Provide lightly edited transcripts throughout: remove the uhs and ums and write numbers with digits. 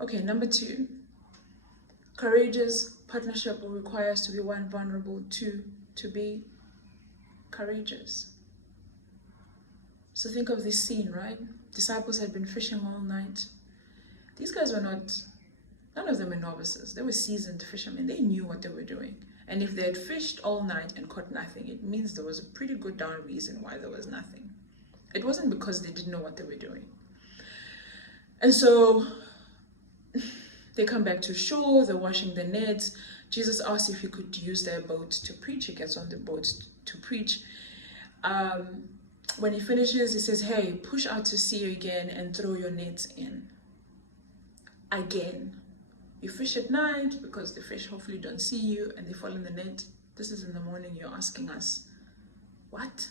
Okay, number 2. Courageous partnership will require us to be 1, vulnerable, 2, to be courageous. So think of this scene, right? Disciples had been fishing all night. These guys were not, none of them were novices. They were seasoned fishermen. They knew what they were doing. And if they had fished all night and caught nothing, it means there was a pretty good darn reason why there was nothing. It wasn't because they didn't know what they were doing. And so they come back to shore, they're washing their nets. Jesus asks if he could use their boat to preach. He gets on the boat to preach. When he finishes, he says, hey, push out to sea again and throw your nets in. Again. You fish at night because the fish hopefully don't see you and they fall in the net. This is in the morning, you're asking us, what?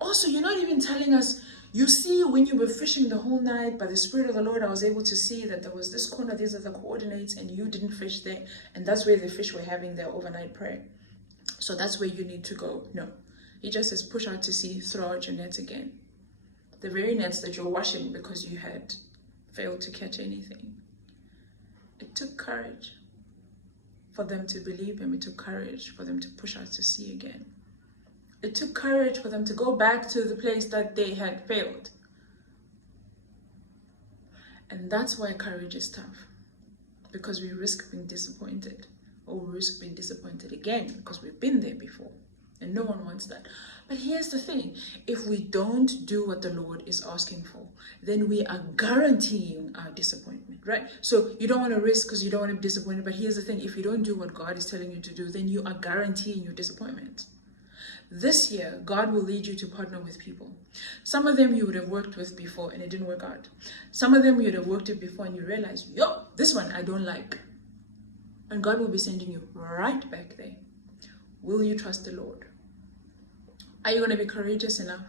Also, you're not even telling us, you see, when you were fishing the whole night, by the Spirit of the Lord, I was able to see that there was this corner, these are the coordinates, and you didn't fish there. And that's where the fish were having their overnight prayer. So that's where you need to go. No. He just says, push out to sea, throw out your nets again. The very nets that you're washing because you had failed to catch anything. It took courage for them to believe him. It took courage for them to push out to sea again. It took courage for them to go back to the place that they had failed. And that's why courage is tough. Because we risk being disappointed. Or we risk being disappointed again because we've been there before. And no one wants that. But here's the thing. If we don't do what the Lord is asking for, then we are guaranteeing our disappointment, right? So you don't want to risk because you don't want to be disappointed. But here's the thing. If you don't do what God is telling you to do, then you are guaranteeing your disappointment. This year, God will lead you to partner with people. Some of them you would have worked with before and it didn't work out. Some of them you would have worked with before and you realize, yo, this one I don't like. And God will be sending you right back there. Will you trust the Lord? Are you going to be courageous enough?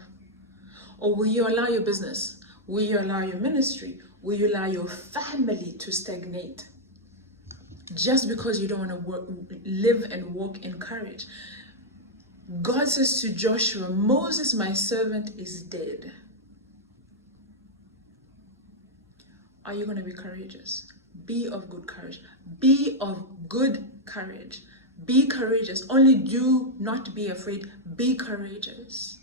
Or will you allow your business? Will you allow your ministry? Will you allow your family to stagnate? Just because you don't want to live and walk in courage. God says to Joshua, Moses, my servant, is dead. Are you going to be courageous? Be of good courage. Be of good courage. Be courageous. Only do not be afraid. Be courageous.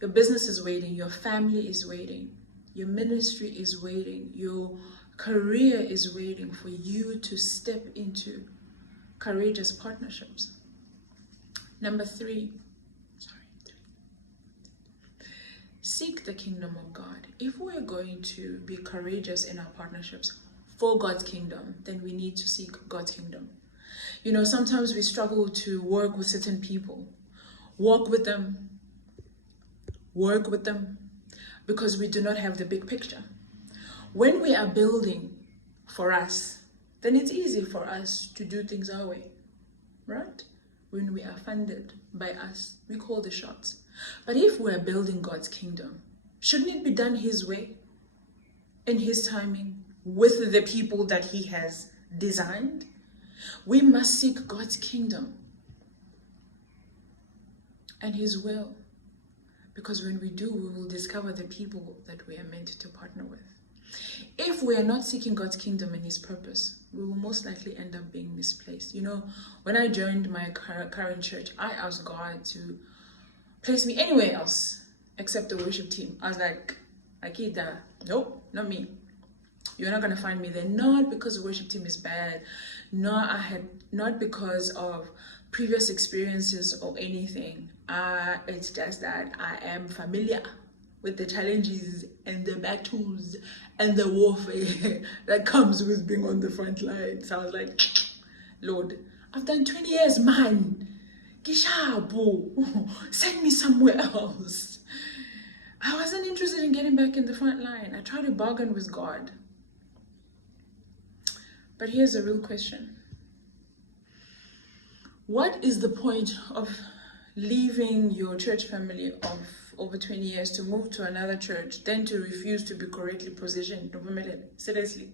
Your business is waiting. Your family is waiting. Your ministry is waiting. Your career is waiting for you to step into courageous partnerships. Number 3. Seek the kingdom of God. If we're going to be courageous in our partnerships for God's kingdom, then we need to seek God's kingdom. You know, sometimes we struggle to work with certain people, walk with them, work with them, because we do not have the big picture. When we are building for us, then it's easy for us to do things our way, right? When we are funded by us, we call the shots. But if we're building God's kingdom, shouldn't it be done his way, in his timing, with the people that he has designed? We must seek God's kingdom and his will. Because when we do, we will discover the people that we are meant to partner with. If we are not seeking God's kingdom and his purpose, we will most likely end up being misplaced. You know, when I joined my current church, I asked God to place me anywhere else except the worship team. I was like, Akida, nope, not me. You're not going to find me there. Not because the worship team is bad. Not because of previous experiences or anything. It's just that I am familiar with the challenges and the battles and the warfare that comes with being on the front line. So I was like, Lord, I've done 20 years, man. Gishabo, send me somewhere else. I wasn't interested in getting back in the front line. I tried to bargain with God. But here's a real question. What is the point of leaving your church family of over 20 years to move to another church, then to refuse to be correctly positioned? Seriously.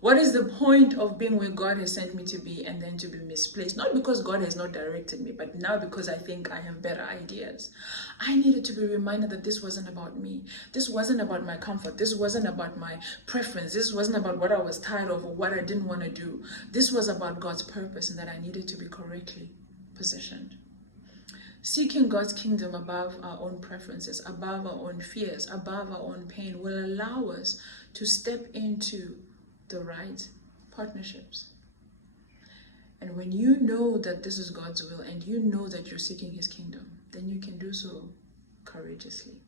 What is the point of being where God has sent me to be and then to be misplaced? Not because God has not directed me, but now because I think I have better ideas. I needed to be reminded that this wasn't about me. This wasn't about my comfort. This wasn't about my preference. This wasn't about what I was tired of or what I didn't want to do. This was about God's purpose and that I needed to be correctly positioned. Seeking God's kingdom above our own preferences, above our own fears, above our own pain will allow us to step into the right partnerships. And when you know that this is God's will and you know that you're seeking his kingdom, then you can do so courageously.